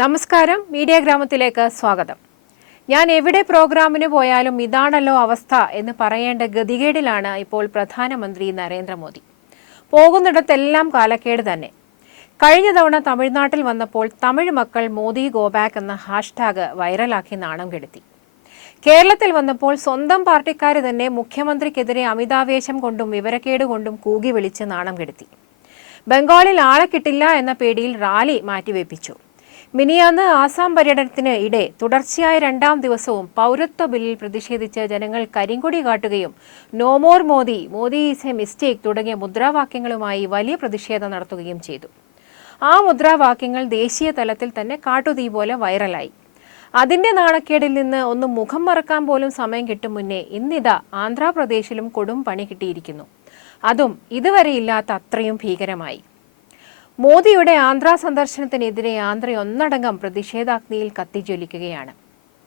നമസ്കാരം. മീഡിയ ഗ്രാമത്തിലേക്ക് സ്വാഗതം. ഞാൻ എവിടെ പ്രോഗ്രാമിന് പോയാലും ഇതാണല്ലോ അവസ്ഥ എന്ന് പറയേണ്ട ഗതികേടിലാണ് ഇപ്പോൾ പ്രധാനമന്ത്രി നരേന്ദ്രമോദി. പോകുന്നിടത്തെല്ലാം കാലക്കേട് തന്നെ. കഴിഞ്ഞ തവണ തമിഴ്നാട്ടിൽ വന്നപ്പോൾ തമിഴ് മക്കൾ മോദി ഗോബാക്ക് എന്ന ഹാഷ്ടാഗ് വൈറലാക്കി നാണം കെടുത്തി. കേരളത്തിൽ വന്നപ്പോൾ സ്വന്തം പാർട്ടിക്കാർ തന്നെ മുഖ്യമന്ത്രിക്കെതിരെ അമിതാവേശം കൊണ്ടും വിവരക്കേട് കൊണ്ടും കൂകി വിളിച്ച് നാണം കെടുത്തി. ബംഗാളിൽ ആളെ കിട്ടില്ല എന്ന പേടിയിൽ റാലി മാറ്റിവെപ്പിച്ചു. മിനിയാന്ന് ആസാം പര്യടനത്തിന് ഇടെ തുടർച്ചയായ രണ്ടാം ദിവസവും പൗരത്വ ബില്ലിൽ പ്രതിഷേധിച്ച് ജനങ്ങൾ കരിങ്കൊടി കാട്ടുകയും no more Modi Modi is a mistake തുടങ്ങിയ മുദ്രാവാക്യങ്ങളുമായി വലിയ പ്രതിഷേധം നടത്തുകയും ചെയ്തു. ആ മുദ്രാവാക്യങ്ങൾ ദേശീയ തലത്തിൽ തന്നെ കാട്ടുതീ പോലെ വൈറലായി. അതിന്റെ നാണക്കേടിൽ നിന്ന് ഒന്ന് മുഖം മറക്കാൻ പോലും സമയം കിട്ടും മുന്നേ ഇന്നിതാ ആന്ധ്രാപ്രദേശിലും കൊടും പണി കിട്ടിയിരിക്കുന്നു. അതും ഇതുവരെ ഇല്ലാത്ത അത്രയും ഭീകരമായി. മോദിയുടെ ആന്ധ്ര സന്ദർശനത്തിനെതിരെ ആന്ധ്ര ഒന്നടങ്കം പ്രതിഷേധാഗ്നിയിൽ കത്തിജ്വലിക്കുകയാണ്.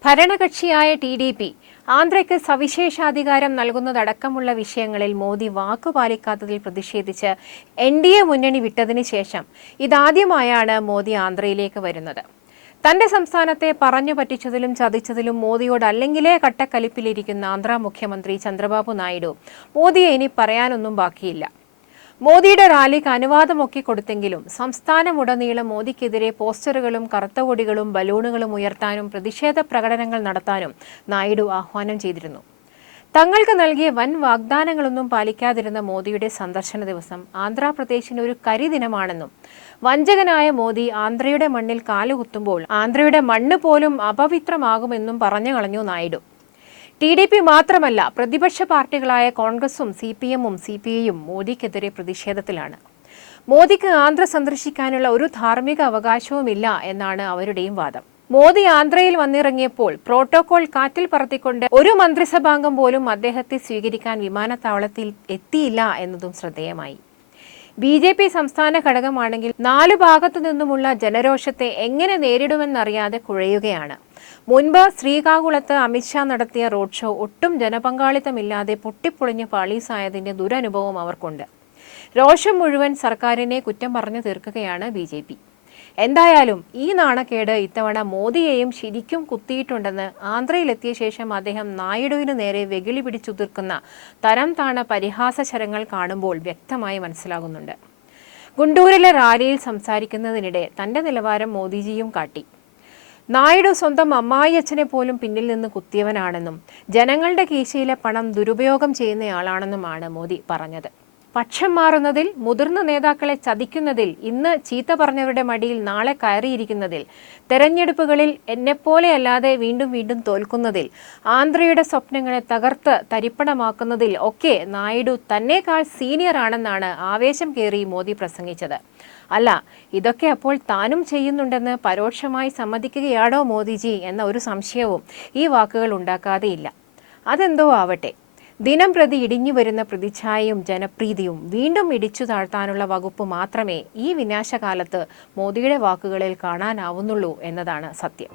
ഭരണകക്ഷിയായ ടി ഡി പി ആന്ധ്രയ്ക്ക് സവിശേഷാധികാരം നൽകുന്നതടക്കമുള്ള വിഷയങ്ങളിൽ മോദി വാക്കുപാലിക്കാത്തതിൽ പ്രതിഷേധിച്ച് എൻ ഡി എ മുന്നണി വിട്ടതിന് ശേഷം ഇതാദ്യമായാണ് മോദി ആന്ധ്രയിലേക്ക് വരുന്നത്. തന്റെ സംസ്ഥാനത്തെ പറഞ്ഞു പറ്റിച്ചതിലും ചതിച്ചതിലും മോദിയോട് അല്ലെങ്കിലേ കട്ടക്കലിപ്പിലിരിക്കുന്ന ആന്ധ്ര മുഖ്യമന്ത്രി ചന്ദ്രബാബു നായിഡു മോദിയെ ഇനി പറയാനൊന്നും ബാക്കിയില്ല. മോദിയുടെ റാലിക്ക് അനുവാദമൊക്കെ കൊടുത്തെങ്കിലും സംസ്ഥാനമുടനീളം മോദിക്കെതിരെ പോസ്റ്ററുകളും കറുത്ത കൊടികളും ബലൂണുകളും ഉയർത്താനും പ്രതിഷേധ പ്രകടനങ്ങൾ നടത്താനും നായിഡു ആഹ്വാനം ചെയ്തിരുന്നു. തങ്ങൾക്ക് നൽകിയ വൻ വാഗ്ദാനങ്ങളൊന്നും പാലിക്കാതിരുന്ന മോദിയുടെ സന്ദർശന ദിവസം ആന്ധ്രാപ്രദേശിന് ഒരു കരിദിനമാണെന്നും വഞ്ചകനായ മോദി ആന്ധ്രയുടെ മണ്ണിൽ കാലുകുത്തുമ്പോൾ ആന്ധ്രയുടെ മണ്ണ് പോലും അപവിത്രമാകുമെന്നും പറഞ്ഞു കളഞ്ഞു നായിഡു. ടി ഡി പി മാത്രമല്ല പ്രതിപക്ഷ പാർട്ടികളായ കോൺഗ്രസും സി പി എമ്മും സി പി ഐയും മോദിക്കെതിരെ പ്രതിഷേധത്തിലാണ്. മോദിക്ക് ആന്ധ്ര സന്ദർശിക്കാനുള്ള ഒരു ധാർമ്മിക അവകാശവുമില്ല എന്നാണ് അവരുടെയും വാദം. മോദി ആന്ധ്രയിൽ വന്നിറങ്ങിയപ്പോൾ പ്രോട്ടോകോൾ കാറ്റിൽ പറത്തിക്കൊണ്ട് ഒരു മന്ത്രിസഭാംഗം പോലും അദ്ദേഹത്തെ സ്വീകരിക്കാൻ വിമാനത്താവളത്തിൽ എത്തിയില്ല എന്നതും ശ്രദ്ധേയമായി. ബി ജെ പി സംസ്ഥാന ഘടകമാണെങ്കിൽ നാലു ഭാഗത്തു നിന്നുമുള്ള ജനരോഷത്തെ എങ്ങനെ നേരിടുമെന്നറിയാതെ കുഴയുകയാണ്. മുൻപ് ശ്രീകാകുളത്ത് അമിത്ഷാ നടത്തിയ റോഡ് ഷോ ഒട്ടും ജനപങ്കാളിത്തമില്ലാതെ പൊട്ടിപ്പൊളിഞ്ഞ് പാളീസായതിന്റെ ദുരനുഭവം അവർക്കുണ്ട്. രോഷം മുഴുവൻ സർക്കാരിനെ കുറ്റം പറഞ്ഞു തീർക്കുകയാണ് ബി ജെ പി. എന്തായാലും ഈ നാണക്കേട് ഇത്തവണ മോദിയെയും ശരിക്കും കുത്തിയിട്ടുണ്ടെന്ന് ആന്ധ്രയിലെത്തിയ ശേഷം അദ്ദേഹം നായിഡുവിന് നേരെ വെകിളി പിടിച്ചുതിർക്കുന്ന തരം താണ പരിഹാസശരങ്ങൾ കാണുമ്പോൾ വ്യക്തമായി മനസ്സിലാകുന്നുണ്ട്. ഗുണ്ടൂരിലെ റാലിയിൽ സംസാരിക്കുന്നതിനിടെ തന്റെ നിലവാരം മോദിജിയും കാട്ടി. നായിഡു സ്വന്തം അമ്മായിയച്ഛനെ പോലും പിന്നിൽ നിന്ന് കുത്തിയവനാണെന്നും ജനങ്ങളുടെ കീശയിലെ പണം ദുരുപയോഗം ചെയ്യുന്നയാളാണെന്നുമാണ് മോദി പറഞ്ഞത് പക്ഷം മാറുന്നതിൽ മുതിർന്ന നേതാക്കളെ ചതിക്കുന്നതിൽ ഇന്ന് ചീത്ത പറഞ്ഞവരുടെ മടിയിൽ നാളെ കയറിയിരിക്കുന്നതിൽ തെരഞ്ഞെടുപ്പുകളിൽ എന്നെപ്പോലെയല്ലാതെ വീണ്ടും വീണ്ടും തോൽക്കുന്നതിൽ ആന്ധ്രയുടെ സ്വപ്നങ്ങളെ തകർത്ത് തരിപ്പണമാക്കുന്നതിൽ ഒക്കെ നായിഡു തന്നേക്കാൾ സീനിയർ ആണെന്നാണ് ആവേശം കയറി മോദി പ്രസംഗിച്ചത്. അല്ല ഇതൊക്കെ അപ്പോൾ താനും ചെയ്യുന്നുണ്ടെന്ന് പരോക്ഷമായി സമ്മതിക്കുകയാണോ മോദിജി എന്ന ഒരു സംശയവും ഈ വാക്കുകൾ ഉണ്ടാക്കാതെയില്ല. അതെന്തോ ആവട്ടെ. ദിനം പ്രതി ഇടിഞ്ഞു വരുന്ന പ്രതിച്ഛായയും ജനപ്രീതിയും വീണ്ടും ഇടിച്ചു താഴ്ത്താനുള്ള വകുപ്പ് മാത്രമേ ഈ വിനാശകാലത്ത് മോദിയുടെ വാക്കുകളിൽ കാണാനാവുന്നുള്ളൂ എന്നതാണ് സത്യം.